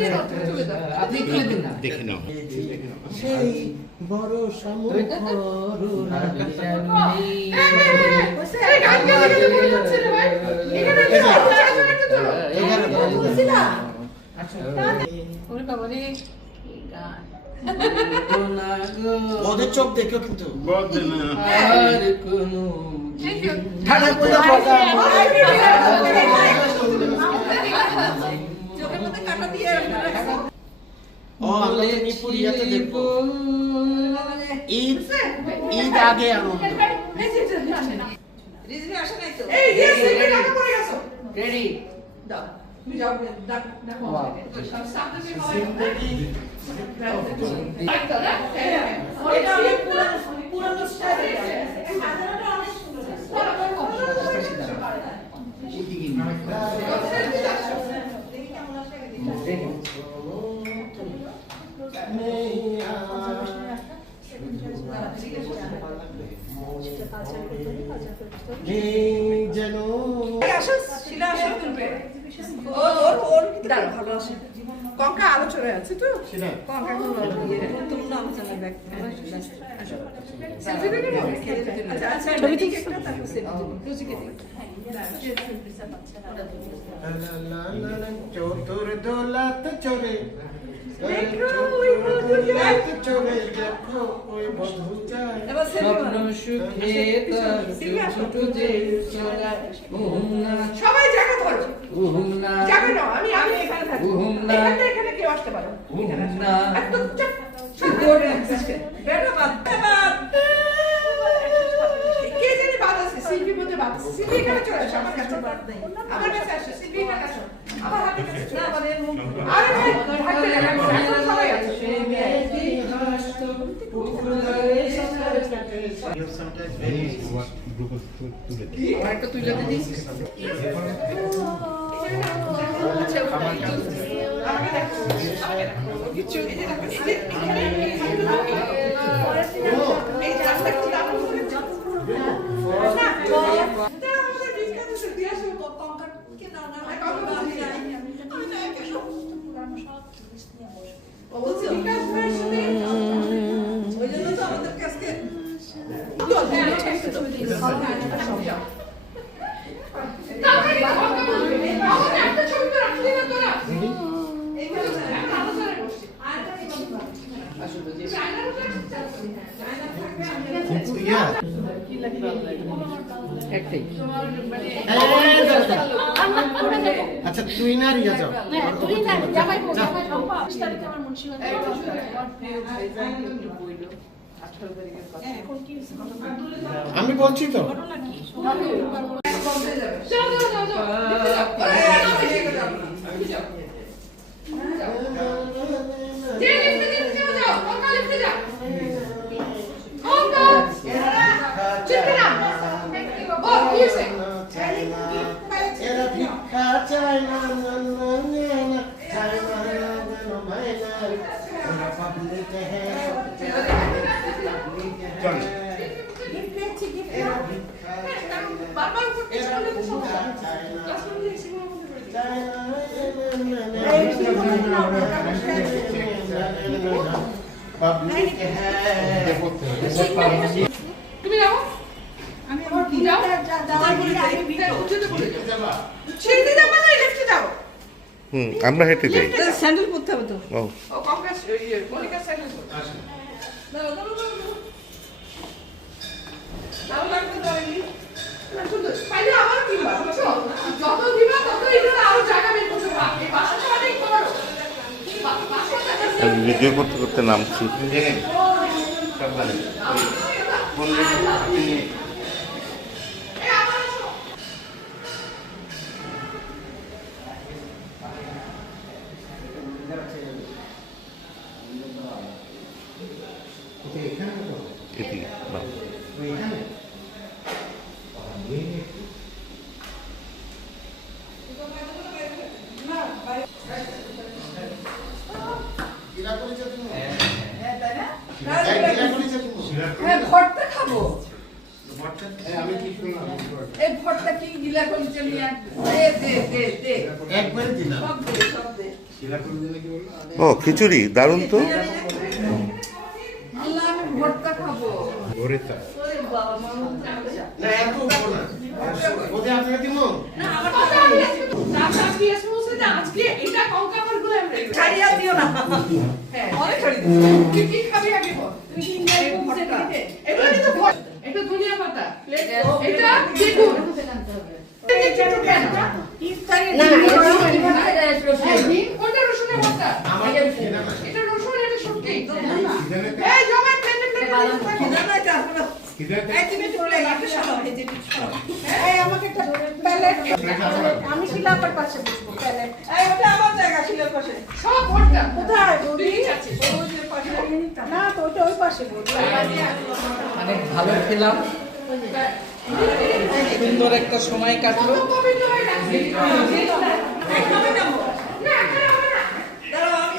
আপনি তুলে দিন না, দেখে নাও। সেই বড় সমুখর ওদের চোখ দেখো কিন্তু ঈদ আগে আনন্দ রেডি কঙ্কা আলোচনা আছে তো কঙ্কা চতুর দোলাত চরে সবাই জায়গা ধরো যাবে না আমি এখানে থাকি এখানে কেউ আসতে পারো কে জানি বাদ আছে শিল্পী মধ্যে বাদ আছে শিল্পী এখানে চলে আসো আমার কাছে আমার কাছে আসো শিল্পী এখানে আসো আমার হাতে কাছে আরে থাকতে এখন সবাই আছে একটা তুলে দিই আচ্ছা তুই না রিয়া যাও আমি বলছি তো ভিক্ষা চাই না পাবলিক তুমি যাও আমি যাও ছেড়ে দিতে পারলে লেফটে যাও আমরা হেঁটে যাই। স্যান্ডেল পরতে হবে তো ও ও কঙ্কা মনিকা স্যান্ডেল পরতে আসে দাও দাও লাগবে দাঁড়ালি সুন্দর পাইলে আবার কিবা বুঝছো যত দিবা তত এটা আরো জায়গা বের করতে পারবে এই বাসাটা অনেক বড় আমি ভিডিও করতে করতে নামছি। ভর্তা খাবো এই ভর্তা কি গিলা করে চলিয়া দে দে দে দে একবারে দিলাম সব দে ও খিচুড়ি দারুণ তো। আল্লাহ, আমি ভর্তা খাবো। ওরে বাবা, মা না এত উপর না ওদের আপনাকে দিব আজকে এটা কঙ্কাবরগুলো আমরা ছাড়িয়া দিও না। হ্যাঁ, অনেক ছাড়িয়ে দিও। তুই কি খাবি আগে বল? তুই কি ইন্ডিয়ান ভর্তা দিতে? এটা কিন্তু ভর্তা। এটা ধনিয়া পাতা। এটা বেগুন। এটা ছোট কেন? ইফতারি না, কোনটা রসুনের ভর্তা? এটা রসুন, এটা শুটকি। এই জমা প্লেটে এই তুমি চলে গেছে সব এই যে এই আমাকে একটা প্যালেট আমি শিলাপার পাশে বসবো প্যালেট এই ওটা আমার জায়গা শিলার পাশে সব ভর্তা কোথায় বৌদি আছে ওই যে পাশে না তো ওটা ওই পাশে বৌদি অনেক ভালো খেলাম, সুন্দর একটা সময় কাটলো। পবিত্র হয়ে রাখছি না না দাঁড়াও আমি